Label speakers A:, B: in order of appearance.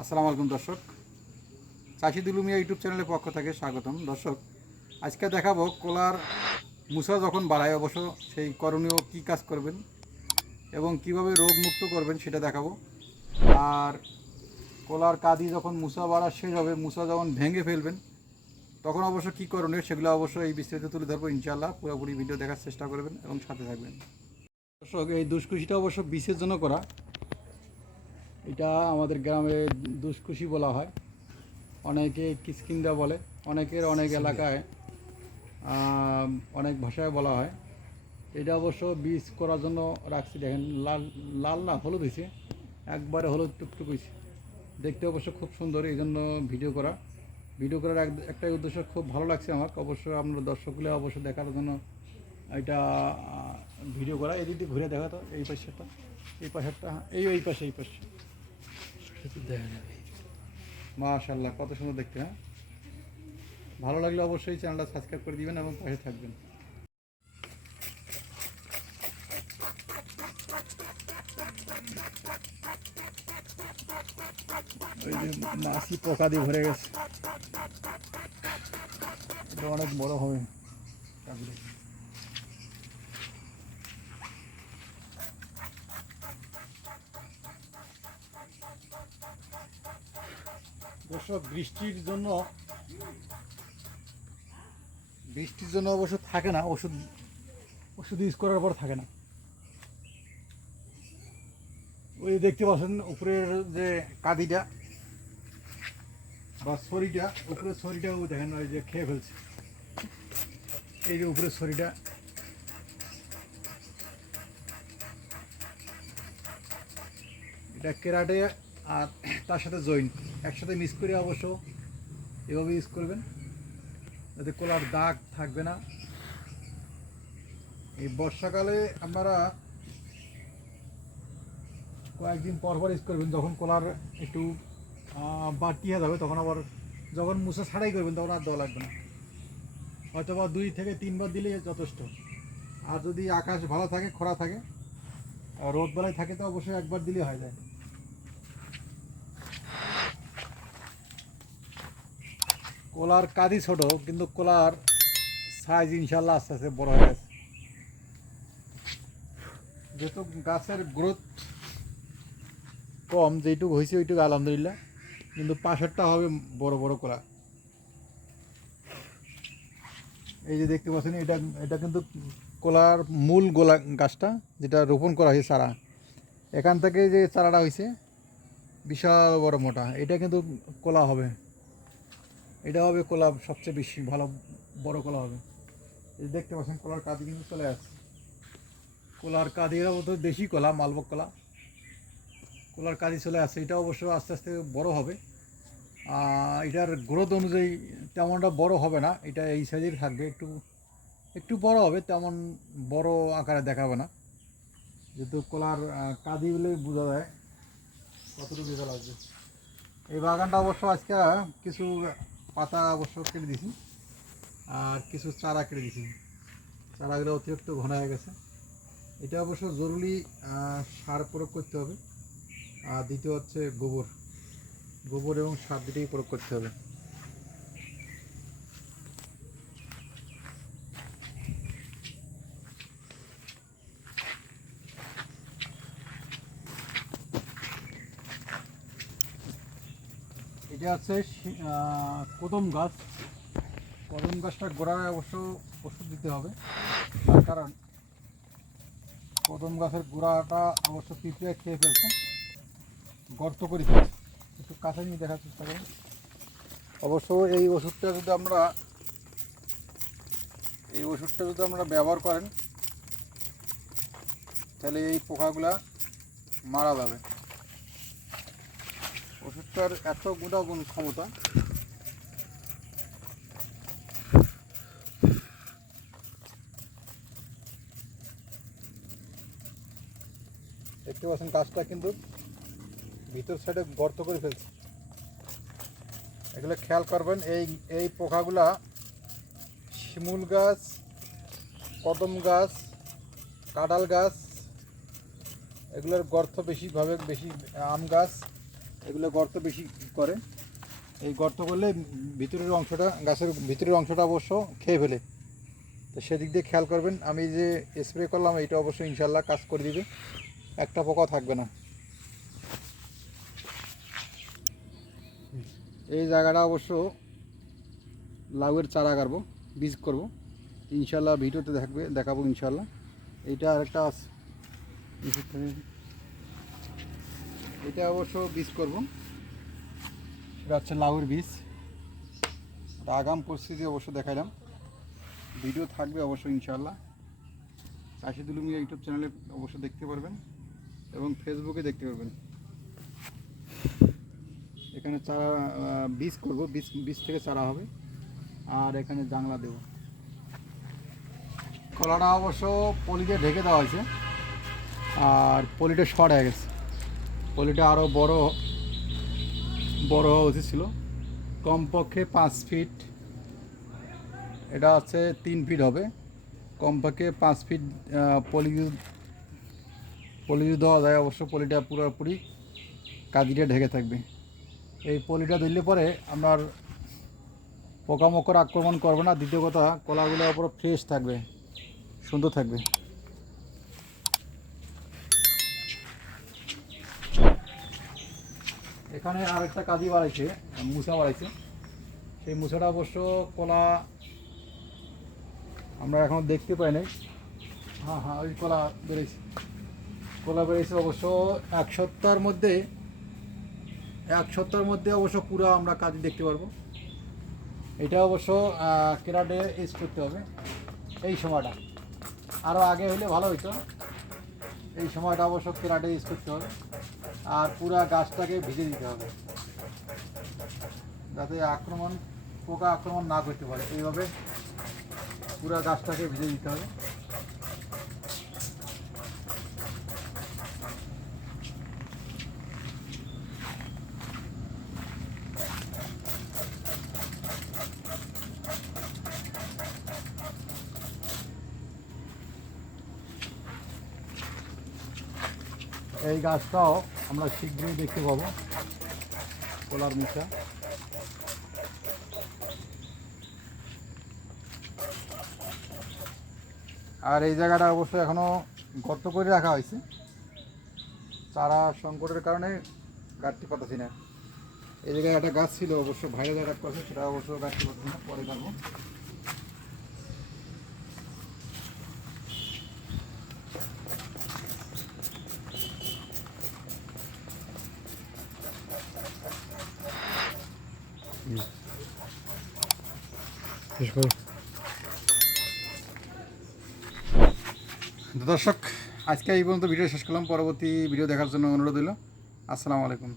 A: আসসালামু আলাইকুম দর্শক। চাষি দুলুমিয়া ইউটিউব চ্যানেলের পক্ষ থেকে স্বাগতম। দর্শক, আজকে দেখাবো কোলার মুসা যখন বাড়ায় অবশ্য সেই করণীয় কী কাজ করবেন এবং কীভাবে রোগ মুক্ত করবেন সেটা দেখাবো। আর কোলার কাদি যখন মুসা বাড়া শেষ হবে, মুসা যখন ভেঙে ফেলবেন, তখন অবশ্য কী করণীয় সেগুলো অবশ্যই এই বিস্তারিত তুলে ধরবো ইনশাল্লাহ পুরোপুরি ভিডিও দেখার চেষ্টা করবেন এবং সাথে থাকবেন। দর্শক, এই দুষ্কুশিটা অবশ্য বিষের জন্য করা। এটা আমাদের গ্রামে দুষ্কুশি বলা হয়। অনেকে কিসকিন্দা বলে অনেকের অনেক এলাকায় অনেক ভাষায় বলা হয়। এটা অবশ্য বীজ করার জন্য রাখছি দেখেন লাল লাল না হলুদ হয়েছে একবারে হলুদ টুকটুক হয়েছে দেখতে অবশ্য খুব সুন্দর এই জন্য ভিডিও করা। ভিডিও করার এক একটাই উদ্দেশ্য খুব ভালো লাগছে আমার। অবশ্য আপনার দর্শকগুলো অবশ্য দেখার জন্য এটা ভিডিও করা। এই দিকে ঘুরে দেখা তো এই পাশেরটা এই পাশেরটা এই এই পাশে এই পাশে। মাশাল্লাহ কত সুন্দর দেখতে হ্যাঁ? ভালো লাগলে অবশ্যই চ্যানেলটা সাবস্ক্রাইব করে দিবেন এবং পাশে থাকবেন। ওই যে মাছি পোকা দিয়ে ভরে গেছে। এটা অনেক বড় হবে। দর্শক বৃষ্টির জন্য বৃষ্টির জন্য অবশ্য থাকে না, ওষুধ ওষুধ ইউজ করার পর থাকে না। ওই দেখতে পাচ্ছেন উপরের যে কাদিটা বা ছড়িটা, উপরের ছড়িটাও দেখেন ওই যে খেয়ে ফেলছে। এই যে উপরের ছড়িটা। এটা কেরাটে আর তার সাথে জয়েন্ট একসাথে মিক্স করে অবশ্য। এভাবে ইউজ করবেন। যাতে কলার দাগ থাকবে না। এই বর্ষাকালে আপনারা কয়েকদিন পর পর ইউজ করবেন। যখন কলার একটু বাড়তি হয়ে যাবে, তখন আবার যখন মুছে ছাড়াই করবেন, তখন আর দেওয়া লাগবে না। হয়তো বা দুই থেকে তিনবার দিলে যথেষ্ট। আর যদি আকাশ ভালো থাকে, খরা থাকে, রোদ বেলায় থাকে, তো অবশ্যই একবার দিলে হয়ে যায়। কোলার কাদি ছোট, কিন্তু কলার সাইজ ইনশাল্লাহ আস্তে আস্তে বড় হয়ে গেছে। যেহেতু গাছের গ্রোথ কম যেটুকু হয়েছে ওইটুকু আলহামদুলিল্লাহ, কিন্তু পাশেরটা হবে বড় বড় কলা। এই যে দেখতে পাচ্ছেন, এটা এটা কিন্তু কলার মূল গোলা গাছটা, যেটা রোপণ করা হয়েছে চারা। এখান থেকে যে চারাটা হয়েছে, বিশাল বড় মোটা, এটা কিন্তু কলা হবে। এটা হবে কলা সবচেয়ে বেশি ভালো, বড় কলা হবে। এই দেখতে পাচ্ছেন, কলার কাঁদি কিন্তু চলে আসছে। কলার কাদি এরা মতো দেশি কলা, মালভোগ কলা। কলার কাদি চলে আসছে। এটা অবশ্য আস্তে আস্তে বড় হবে। এটার গ্রোথ অনুযায়ী তেমনটা বড় হবে না। এটা এই সাইজের থাকবে। একটু একটু বড় হবে, তেমন বড় আকারে দেখাবে না। যেহেতু কলার কাঁদি বলে বোঝা যায় কতটুকু রেজাল্ট আসবে এই বাগানটা অবশ্য আজকে কিছু পাতা অবশ্য কেটে দিছি আর কিছু চারা কেটে দিছি চারাগুলো অতিরিক্ত ঘন হয়ে গেছে। এটা অবশ্য জরুরি সার প্রয়োগ করতে হবে। আর দ্বিতীয় হচ্ছে গোবর। গোবর এবং সার দুটোই প্রয়োগ করতে হবে। এটা আহ, কদম গাছ। কদম গাছটা গোড়ায় অবশ্য ওষুধ দিতে হবে। তার কারণ কদম গাছের গোড়াটা অবশ্য পিঁপড়ে খেয়ে ফেলছে। গর্ত করে ফেলছে একটু কাছে নিয়ে দেখার চেষ্টা করুন। অবশ্য এই ওষুধটা যদি আমরা এই ওষুধটা যদি আমরা ব্যবহার করেন তাহলে এই পোকাগুলা মারা যাবে। ওষুধটার এত গুণাগুণ ক্ষমতা। দেখতে পাচ্ছেন গাছটা কিন্তু ভিতর সাইডে গর্ত করে ফেলছে। এগুলো খেয়াল করবেন, এই এই পোকাগুলা শিমুল গাছ, কদম গাছ, কাঁঠাল গাছ, এগুলোর গর্ত বেশিভাবে বেশি আম গাছ এগুলো গর্ত বেশি করে। এই গর্ত করলে ভিতরের অংশটা, গাছের ভিতরের অংশটা অবশ্য খেয়ে ফেলে। তো সেদিক দিয়ে খেয়াল করবেন, আমি যে স্প্রে করলাম এটা অবশ্যই ইনশাল্লাহ কাজ করে দিবে। একটা পোকাও থাকবে না। এই জায়গাটা অবশ্য লাউয়ের চারা গাড়বো, বীজ করব। ইনশাল্লাহ ভিডিওতে দেখবে, দেখাবো ইনশাল্লাহ। এইটা আরেকটা আছে। এটা অবশ্য বীজ করব। এটা হচ্ছে লাউয়ের বীজ। এটা আগাম পরিস্থিতি অবশ্য দেখাইলাম। ভিডিও থাকবে অবশ্যই ইনশাল্লাহ চাষি দুলুমিয়া ইউটিউব চ্যানেলে অবশ্য দেখতে পারবেন এবং ফেসবুকে দেখতে পারবেন। এখানে চারা বীজ করব। বীজ বীজ থেকে চারা হবে। আর এখানে জাংলা দেব। কলাটা অবশ্য পলিতে ঢেকে দেওয়া হয়েছে। আর পলিটা শর্ট হয়ে গেছে। পলিটা আরও বড় বড় হওয়া উচিত ছিল। কমপক্ষে পাঁচ ফিট এটা হচ্ছে তিন ফিট হবে। কমপক্ষে পাঁচ ফিট পলি পলি দেওয়া যায়, অবশ্য পলিটা পুরোপুরি কাজিটা ঢেকে থাকবে। এই পলিটা দিলে পরে আপনার পোকামাকড় আক্রমণ করবে না। দ্বিতীয় কথা, কলাগুলোর পুরো ফ্রেশ থাকবে, সুন্দর থাকবে। এখানে আর একটা কাজই বাড়াইছে, মুসা বাড়াইছে। সেই মুসাটা অবশ্য কলা আমরা এখন দেখতে পাই নাই। হ্যাঁ হ্যাঁ ওই কলা বেড়েছে। কলা বেড়েছে অবশ্য এক সপ্তাহের মধ্যে, এক সপ্তাহের মধ্যে অবশ্য পুরো আমরা কাজ দেখতে পারব। এটা অবশ্য কেরাটে ইউজ করতে হবে। এই সময়টা। আরও আগে হলে ভালো হতো এই সময়টা অবশ্য কেরাটে ইউজ করতে হবে। আর পুরা গাছটাকে ভিজে দিতে হবে। যাতে আক্রমণ, পোকা আক্রমণ না করতে পারে। এইভাবে পুরা গাছটাকে ভিজে দিতে হবে। এই গাছটাও আমরা শীঘ্রই দেখতে পাবো কলার মিশা আর এই জায়গাটা অবশ্য এখনও গর্ত করে রাখা হয়েছে। চারা সংকটের কারণে গাছটি পাতাছি না। এই জায়গায় একটা গাছ ছিল, অবশ্য ভাইরাল অ্যাটাক করছে সেটা অবশ্য গাছটি পাচ্ছি না, পরে কাটবো দর্শক, আজকে এই পর্যন্ত ভিডিও শেষ করলাম। পরবর্তী ভিডিও দেখার জন্য অনুরোধ হইল আসসালামু আলাইকুম।